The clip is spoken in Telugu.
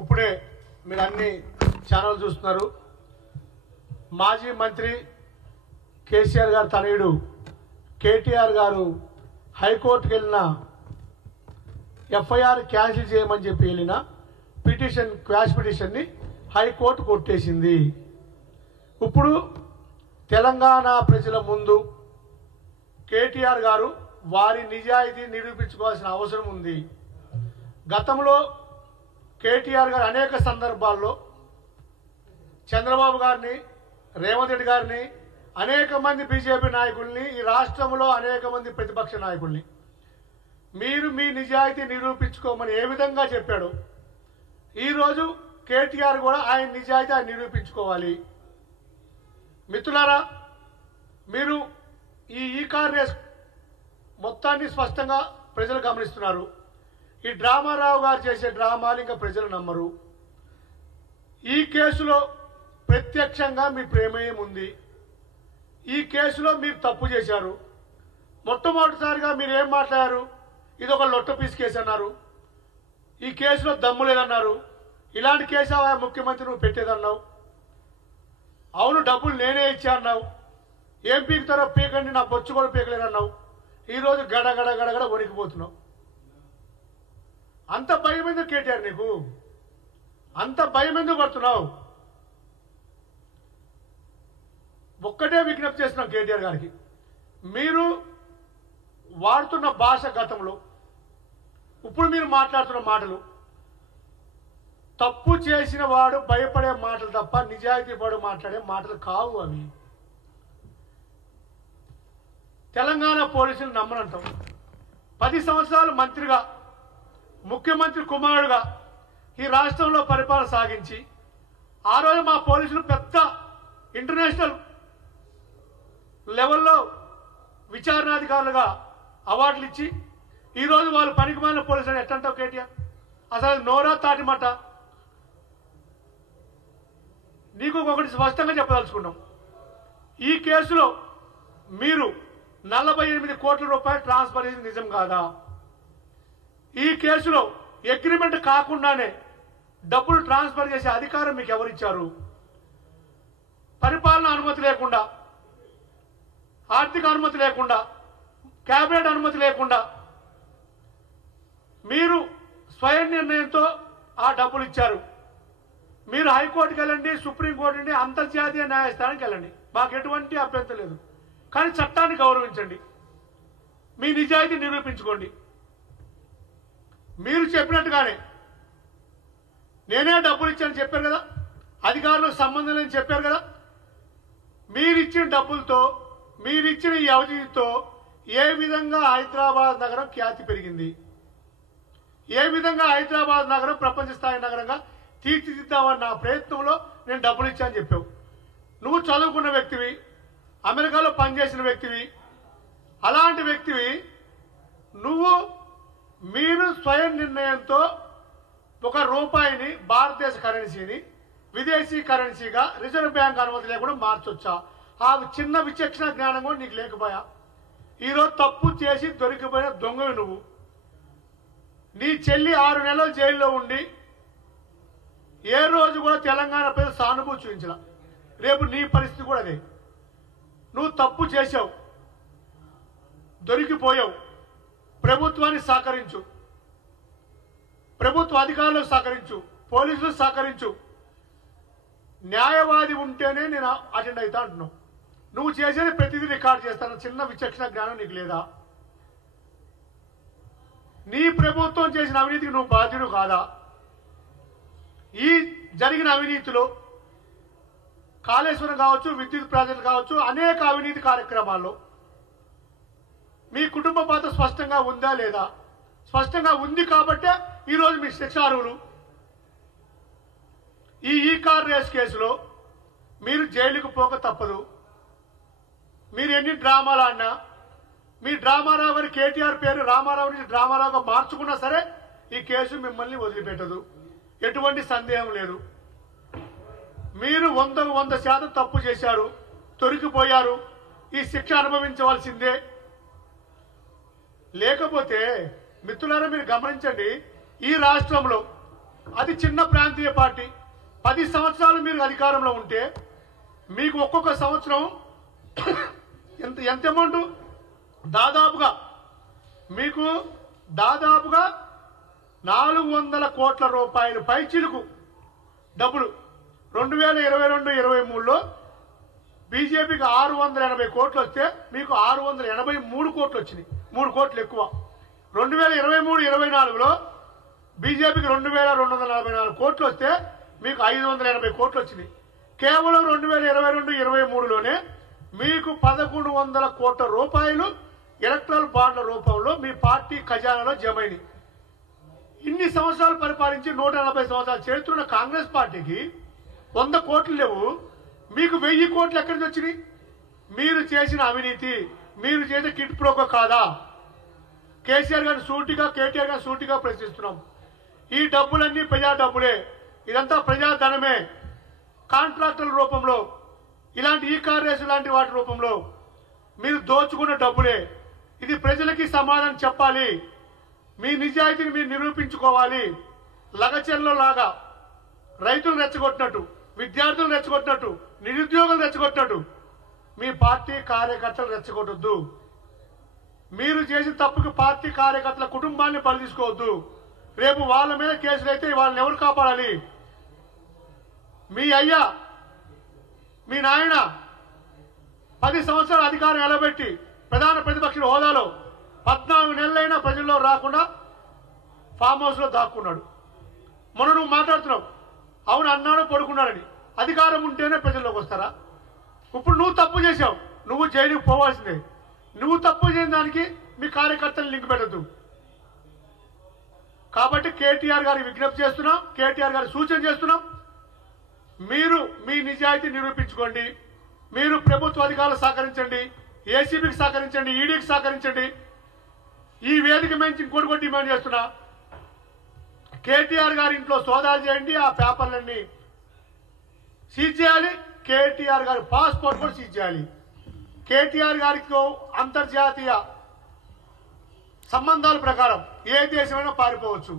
ఇప్పుడే మీరు అన్ని ఛానల్ చూస్తున్నారు. మాజీ మంత్రి కేసీఆర్ గారు తనయుడు కేటీఆర్ గారు హైకోర్టుకు వెళ్ళిన ఎఫ్ఐఆర్ క్యాన్సిల్ చేయమని చెప్పి వెళ్ళిన పిటిషన్ క్వాష్ పిటిషన్ని హైకోర్టు కొట్టేసింది. ఇప్పుడు తెలంగాణ ప్రజల ముందు కేటీఆర్ గారు వారి నిజాయితీ నిరూపించుకోవాల్సిన అవసరం ఉంది. గతంలో కేటీఆర్ గారు అనేక సందర్భాల్లో చంద్రబాబు గారిని, రేవంత్ రెడ్డి గారిని, అనేక మంది బీజేపీ నాయకుల్ని, ఈ రాష్ట్రంలో అనేక మంది ప్రతిపక్ష నాయకుల్ని మీరు మీ నిజాయితీ నిరూపించుకోమని ఏ విధంగా చెప్పాడు, ఈరోజు కేటీఆర్ కూడా ఆయన నిజాయితీ ఆయన నిరూపించుకోవాలి. మిత్రులారా, మీరు ఈ కార్ రేస్ మొత్తాన్ని స్పష్టంగా ప్రజలు గమనిస్తున్నారు. ఈ డ్రామారావు గారు చేసే డ్రామాలు ఇంకా ప్రజలు నమ్మరు. ఈ కేసులో ప్రత్యక్షంగా మీ ప్రమేయం ఉంది. ఈ కేసులో మీరు తప్పు చేశారు. మొట్టమొదటిసారిగా మీరు ఏం మాట్లాడారు? ఇది ఒక లొట్ట పీస్ కేసు అన్నారు. ఈ కేసులో దమ్ము లేదన్నారు. ఇలాంటి కేసు ముఖ్యమంత్రి నువ్వు పెట్టేదన్నావు. అవును, డబ్బులు నేనే ఇచ్చా అన్నావు. ఏం పీకుతారో పీకండి, నా బొచ్చు కూడా పీకలేదన్నావు. ఈరోజు గడగడ గడగడ వణికిపోతున్నావు. అంత భయం ఎందుకు కేటీఆర్ నీకు? అంత భయం ఎందుకు పడుతున్నావు? ఒక్కటే విజ్ఞప్తి చేస్తున్నాం కేటీఆర్ గారికి, మీరు వాడుతున్న భాష గతంలో, ఇప్పుడు మీరు మాట్లాడుతున్న మాటలు తప్పు చేసిన వాడు భయపడే మాటలు తప్ప నిజాయితీ పడు మాట్లాడే మాటలు కావు అవి. తెలంగాణ పోలీసులు నమ్మనంటాం. 10 సంవత్సరాలు మంత్రిగా, ముఖ్యమంత్రి కుమారుడుగా ఈ రాష్ట్రంలో పరిపాలన సాగించి, ఆ రోజు మా పోలీసులు పెద్ద ఇంటర్నేషనల్ లెవెల్లో విచారణాధికారులుగా అవార్డులు ఇచ్చి, ఈరోజు వాళ్ళు పనికిమాలిన పోలీసులు ఎట్టంటావు కేటీఆర్? అసలు నోరా తాటిమాట. నీకు ఒకటి స్పష్టంగా చెప్పదలుచుకున్నాం. ఈ కేసులో మీరు 48 కోట్ల రూపాయలు ట్రాన్స్ఫర్ చేసి నిజం కాదా? ఈ కేసులో అగ్రిమెంట్ కాకుండానే డబ్బులు ట్రాన్స్ఫర్ చేసే అధికారం మీకు ఎవరిచ్చారు? పరిపాలన అనుమతి లేకుండా, ఆర్థిక అనుమతి లేకుండా, కేబినెట్ అనుమతి లేకుండా మీరు స్వయం నిర్ణయంతో ఆ డబ్బులు ఇచ్చారు. మీరు హైకోర్టుకి వెళ్ళండి, సుప్రీంకోర్టు నుండి అంతర్జాతీయ న్యాయస్థానానికి వెళ్ళండి, మాకు ఎటువంటి అభ్యంతరం లేదు. కానీ చట్టాన్ని గౌరవించండి, మీ నిజాయితీ నిరూపించుకోండి. మీరు చెప్పినట్టుగానే నేనే డబ్బులు ఇచ్చానని చెప్పారు కదా, అధికారులకు సంబంధం లేని చెప్పారు కదా. మీరిచ్చిన డబ్బులతో, మీరిచ్చిన ఈ అవినీతితో ఏ విధంగా హైదరాబాద్ నగరం ఖ్యాతి పెరిగింది, ఏ విధంగా హైదరాబాద్ నగరం ప్రపంచ స్థాయి నగరంగా తీర్చిదిద్దామన్న ప్రయత్నంలో నేను డబ్బులు ఇచ్చానని చెప్పావు. నువ్వు చదువుకున్న వ్యక్తివి, అమెరికాలో పనిచేసిన వ్యక్తివి. అలాంటి వ్యక్తివి నువ్వు, మీరు స్వయం నిర్ణయంతో ఒక రూపాయిని, భారతదేశ కరెన్సీని విదేశీ కరెన్సీగా రిజర్వ్ బ్యాంక్ అనుమతి లేకుండా మార్చొచ్చా? ఆ చిన్న విచక్షణ జ్ఞానం కూడా నీకు లేకపోయా? ఈరోజు తప్పు చేసి దొరికిపోయిన దొంగవి నువ్వు. నీ చెల్లి 6 నెలలు జైల్లో ఉండి ఏ రోజు కూడా తెలంగాణ ప్రజలు సానుభూతి చూపించలా. రేపు నీ పరిస్థితి కూడా అదే. నువ్వు తప్పు చేశావు, దొరికిపోయావు. ప్రభుత్వాన్ని సహకరించు, ప్రభుత్వ అధికారులకు సహకరించు, పోలీసులకు సహకరించు. న్యాయవాది ఉంటేనే నేను అటెండ్ అవుతా అంటున్నావు. నువ్వు చేసేది ప్రతిదీ రికార్డు చేస్తాను. చిన్న విచక్షణ జ్ఞానం నీకు లేదా? నీ ప్రభుత్వం చేసిన అవినీతికి నువ్వు బాధ్యుడు కాదా? ఈ జరిగిన అవినీతిలో కాళేశ్వరం కావచ్చు, విద్యుత్ ప్రాజెక్టులు కావచ్చు, అనేక అవినీతి కార్యక్రమాల్లో మీ కుటుంబ పాత్ర స్పష్టంగా ఉందా లేదా? స్పష్టంగా ఉంది కాబట్టే ఈరోజు మీ శిక్షార్హులు. ఈ కార్ రేస్ కేసులో మీరు జైలుకు పోక తప్పదు. మీరు ఎన్ని డ్రామాలు ఆడినా, మీ డ్రామారావు గారి కేటీఆర్ పేరు రామారావు నుంచి డ్రామారావుగా మార్చుకున్నా సరే ఈ కేసు మిమ్మల్ని వదిలిపెట్టదు, ఎటువంటి సందేహం లేదు. మీరు 100% తప్పు చేశారు, దొరికిపోయారు, ఈ శిక్ష అనుభవించవలసిందే. లేకపోతే మిత్రులారా మీరు గమనించండి, ఈ రాష్ట్రంలో అది చిన్న ప్రాంతీయ పార్టీ. 10 సంవత్సరాలు మీరు అధికారంలో ఉంటే మీకు ఒక్కొక్క సంవత్సరం ఎంత అమౌంట్ దాదాపుగా మీకు 400 కోట్ల రూపాయలు పైచిలుకు డబ్బులు 2022-23లో బీజేపీకి 680 కోట్లు వస్తే మీకు 683 కోట్లు వచ్చినాయి. 3 కోట్లు ఎక్కువ. 2023-24లో బీజేపీకి 2244 కోట్లు వస్తే మీకు 580 కోట్లు వచ్చినాయి. కేవలం 2022-23లోనే మీకు 1100 కోట్ల రూపాయలు ఎలక్ట్రల్ బాండ్ల రూపంలో మీ పార్టీ ఖజానాలో జమైనాయి. ఇన్ని సంవత్సరాలు పరిపాలించి 140 సంవత్సరాలు చేస్తున్న కాంగ్రెస్ పార్టీకి 100 కోట్లు లేవు. మీకు 1000 కోట్లు ఎక్కడి నుంచి వచ్చినాయి? మీరు చేసిన అవినీతి, మీరు చేసిన కిట్ ప్రోకో కాదా? కేసీఆర్ గారిని సూటిగా, కేటీఆర్ గారిని సూటిగా ప్రశ్నిస్తున్నాం. ఈ డబ్బులన్నీ ప్రజా డబ్బులే, ఇదంతా ప్రజాధనమే. కాంట్రాక్టుల రూపంలో, ఇలాంటి ఈ కార్యస్ లాంటి వాటి రూపంలో మీరు దోచుకున్న డబ్బులే. ఇది ప్రజలకి సమాధానం చెప్పాలి. మీ నిజాయితీని మీరు నిరూపించుకోవాలి. లగచెర్లో లాగా రైతులు రెచ్చగొట్టినట్టు, విద్యార్థులు రెచ్చగొట్టినట్టు, నిరుద్యోగులు రెచ్చగొట్టినట్టు మీ పార్టీ కార్యకర్తలు రెచ్చగొట్టొద్దు. మీరు చేసిన తప్పుకి పార్టీ కార్యకర్తల కుటుంబాన్ని బలి తీసుకోవద్దు. రేపు వాళ్ళ మీద కేసులు అయితే వాళ్ళని ఎవరు కాపాడాలి? మీ అయ్యా, మీ నాయన 10 సంవత్సరాల అధికారం నిలబెట్టి ప్రధాన ప్రతిపక్ష హోదాలో 14 నెలలైనా ప్రజల్లో రాకుండా ఫామ్ హౌస్ లో దాక్కున్నాడు. మొన్న నువ్వు మాట్లాడుతున్నావు, అవును అన్నాడు పడుకున్నాడని. అధికారం ఉంటేనే ప్రజల్లోకి వస్తారా? ఇప్పుడు నువ్వు తప్పు చేశావు, నువ్వు జైలుకు పోవాల్సిందే. నువ్వు తప్పు చేయని దానికి మీ కార్యకర్తలు లింక్ పెట్టద్దు. కాబట్టి కేటీఆర్ గారికి విజ్ఞప్తి చేస్తున్నాం, కేటీఆర్ గారికి సూచన చేస్తున్నాం. మీరు మీ నిజాయితీ నిరూపించుకోండి. మీరు ప్రభుత్వ అధికారులు సహకరించండి, ఏసీబీకి సహకరించండి, ఈడీకి సహకరించండి. ఈ వేదిక నుంచి ఇంకోటి డిమాండ్ చేస్తున్నా, కేటీఆర్ గారి ఇంట్లో సోదాలు చేయండి, ఆ పేపర్లన్నీ సీజ్ చేయాలి. కేటీఆర్ గారి పాస్పోర్ట్ కూడా సీజ్ చేయాలి. కేటీఆర్ గారికి అంతర్జాతీయ సంబంధాల ప్రకారం ఏ దేశమైనా పారిపోవచ్చు.